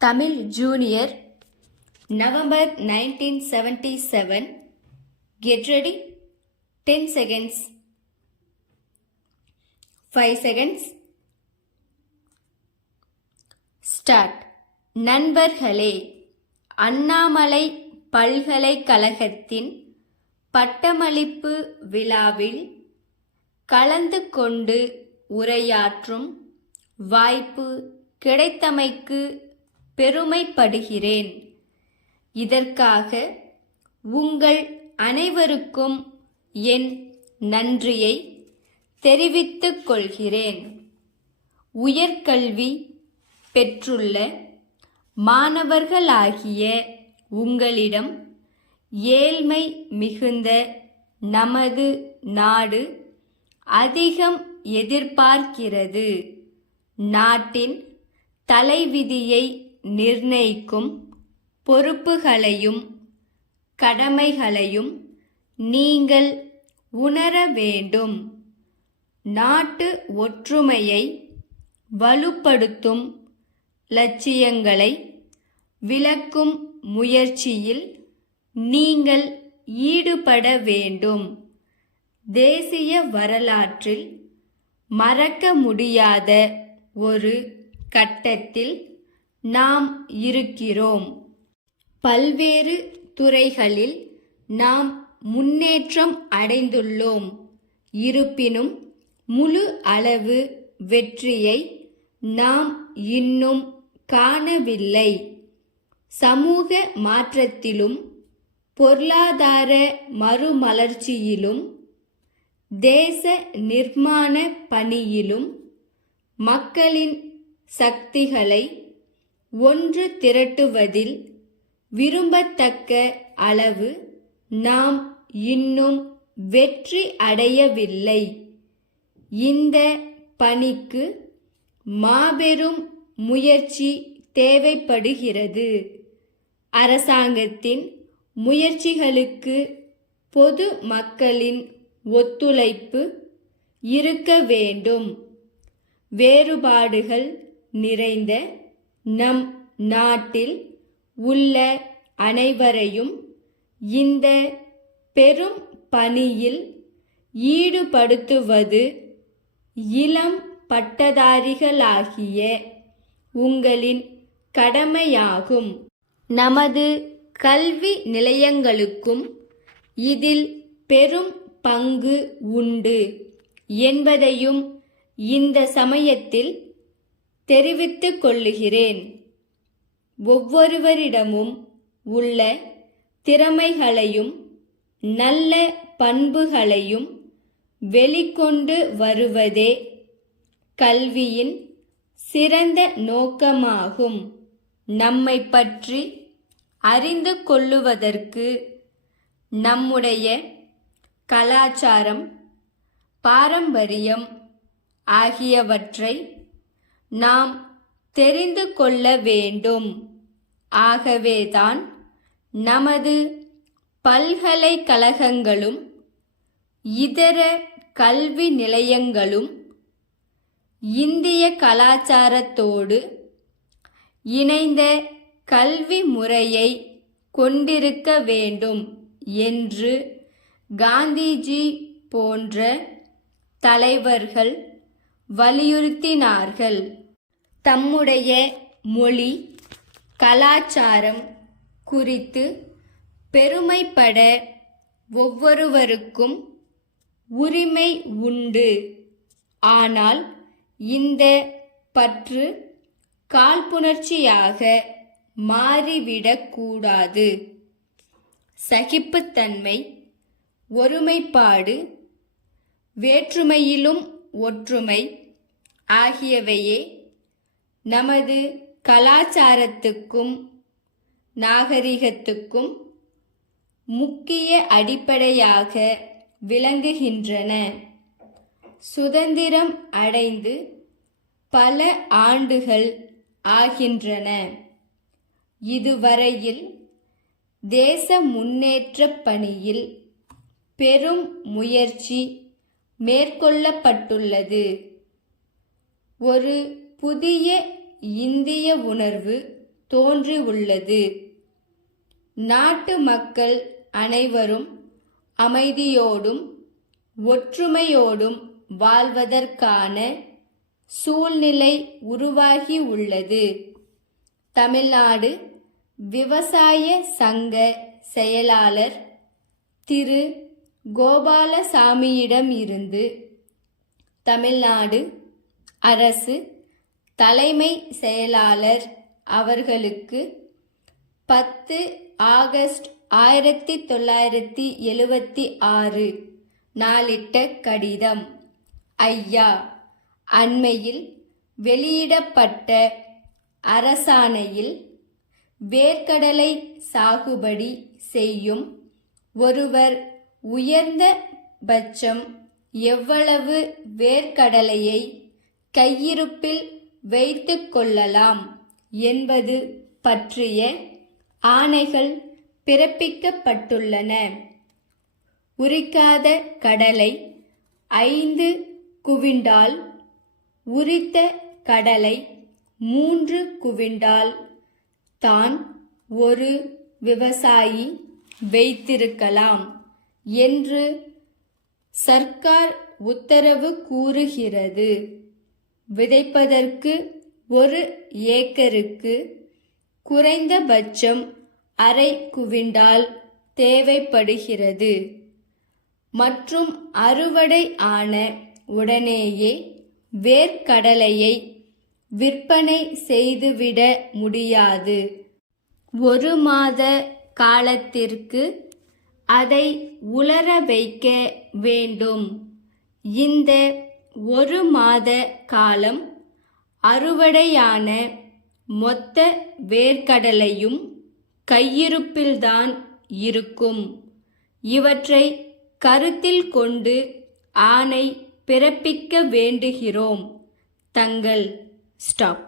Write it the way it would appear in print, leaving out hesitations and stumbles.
Tamil junior November 1977. Get ready. 10 seconds. 5 seconds. Start. நண்பர்களே, அண்ணாமலை பல்கலைக்கழகத்தின் பட்டமளிப்பு விழாவில் கலந்து கொண்டு உரையாற்றும் வாய்ப்பு கிடைத்தமைக்கு பெருமைப்படுகிறேன். இதற்காக உங்கள் அனைவருக்கும் என் நன்றியை தெரிவித்துக் கொள்கிறேன். உயர்கல்வி பெற்றுள்ள மாணவர்களாகிய உங்களிடம் ஏழ்மை மிகுந்த நமது நாடு அதிகம் எதிர்பார்க்கிறது. நாட்டின் தலைவிதியை நிர்ணயிக்கும் பொறுப்புகளையும் கடமைகளையும் நீங்கள் உணர வேண்டும். நாட்டு ஒற்றுமையை வலுப்படுத்தும் லட்சியங்களை விளக்கும் முயற்சியில் நீங்கள் ஈடுபட வேண்டும். தேசிய வரலாற்றில் மறக்க முடியாத ஒரு கட்டத்தில் நாம் இருக்கிறோம். பல்வேறு துறைகளில் நாம் முன்னேற்றம் அடைந்துள்ளோம். இருப்பினும் முழு அளவு வெற்றியை நாம் இன்னும் காணவில்லை. சமூக மாற்றத்திலும் பொருளாதார மறுமலர்ச்சியிலும் தேச நிர்மாண பணியிலும் மக்களின் சக்திகளை ஒன்று திரட்டுவதில் விரும்பத்தக்க அளவு நாம் இன்னும் வெற்றி அடையவில்லை. இந்த பணிக்கு மாபெரும் முயற்சி தேவைப்படுகிறது. அரசாங்கத்தின் முயற்சிகளுக்கு பொது மக்களின் ஒத்துழைப்பு இருக்க வேண்டும். வேறுபாடுகள் நிறைந்த நம் நாட்டில் உள்ள அனைவரையும் இந்த பெரும் பணியில் ஈடுபடுத்துவது இளம் பட்டதாரிகளாகிய உங்களின் கடமையாகும். நமது கல்வி நிலையங்களுக்கும் இதில் பெரும் பங்கு உண்டு என்பதையும் இந்த சமயத்தில் தெரிவித்துக் கொள்ளுகிறேன். ஒவ்வொருவரிடமும் உள்ள திறமைகளையும் நல்ல பண்புகளையும் வெளிக்கொண்டு வருவதே கல்வியின் சிறந்த நோக்கமாகும். நம்மை பற்றி அறிந்து கொள்ளுவதற்கு நம்முடைய கலாச்சாரம், பாரம்பரியம் ஆகியவற்றை நாம் தெரிந்து கொள்ள வேண்டும். ஆகவேதான் நமது பல்கலைக்கழகங்களும் இதர கல்வி நிலையங்களும் இந்திய கலாச்சாரத்தோடு இணைந்த கல்வி முறையை கொண்டிருக்க வேண்டும் என்று காந்திஜி போன்ற தலைவர்கள் வலியுறுத்தினார்கள். தம்முடைய மொழி கலாச்சாரம் குறித்து பெருமைப்பட ஒவ்வொருவருக்கும் உரிமை உண்டு. ஆனால் இந்த பற்று காழ்ப்புணர்ச்சியாக மாறிவிடக்கூடாது. சகிப்புத்தன்மை, ஒருமைப்பாடு, வேற்றுமையிலும் ஒற்றுமை ஆகியவையே நமது கலாச்சாரத்துக்கும் நாகரிகத்துக்கும் முக்கிய அடிப்படையாக விளங்குகின்றன. சுதந்திரம் அடைந்து பல ஆண்டுகள் ஆகின்றன. இதுவரையில் தேச முன்னேற்ற பணியில் பெரும் முயற்சி மேற்கொள்ளப்பட்டுள்ளது. ஒரு புதிய இந்திய உணர்வு தோன்றியுள்ளது. நாட்டு மக்கள் அனைவரும் அமைதியோடும் ஒற்றுமையோடும் வாழ்வதற்கான சூழ்நிலை உருவாகியுள்ளது. தமிழ்நாடு விவசாய சங்க செயலாளர் திரு கோபாலசாமியிடம் இருந்து தமிழ்நாடு அரசு தலைமை செயலாளர் அவர்களுக்கு 10 ஆகஸ்ட் 1976 நாளிட்ட கடிதம். ஐயா, அண்மையில் வெளியிடப்பட்ட அரசாணையில் வேர்க்கடலை சாகுபடி செய்யும் ஒருவர் உயர்ந்த பட்சம் எவ்வளவு வேர்க்கடலையை கையிருப்பில் வைத்துக் கொள்ளலாம் என்பது பற்றிய ஆணைகள் பிறப்பிக்கப்பட்டுள்ளன. உரிக்காத கடலை 5 குவிண்டால், உரித்த கடலை 3 குவிண்டால் தான் ஒரு விவசாயி வைத்திருக்கலாம் என்று சர்க்கார் உத்தரவு கூறுகிறது. விதைப்பதற்கு 1 ஏக்கருக்கு குறைந்தபட்சம் அரை குவிண்டால் தேவைப்படுகிறது மற்றும் அறுவடை ஆன உடனேயே வேர்க்கடலையை விற்பனை செய்துவிட முடியாது. 1 மாத காலத்திற்கு அதை உலர வைக்க வேண்டும். இந்த 1 மாத காலம் அறுவடையான மொத்த வேர்க்கடலையும் கையிருப்பில்தான் இருக்கும். இவற்றை கருத்தில் கொண்டு ஆணை பிறப்பிக்க வேண்டுகிறோம். தங்கள் ஸ்டாப்.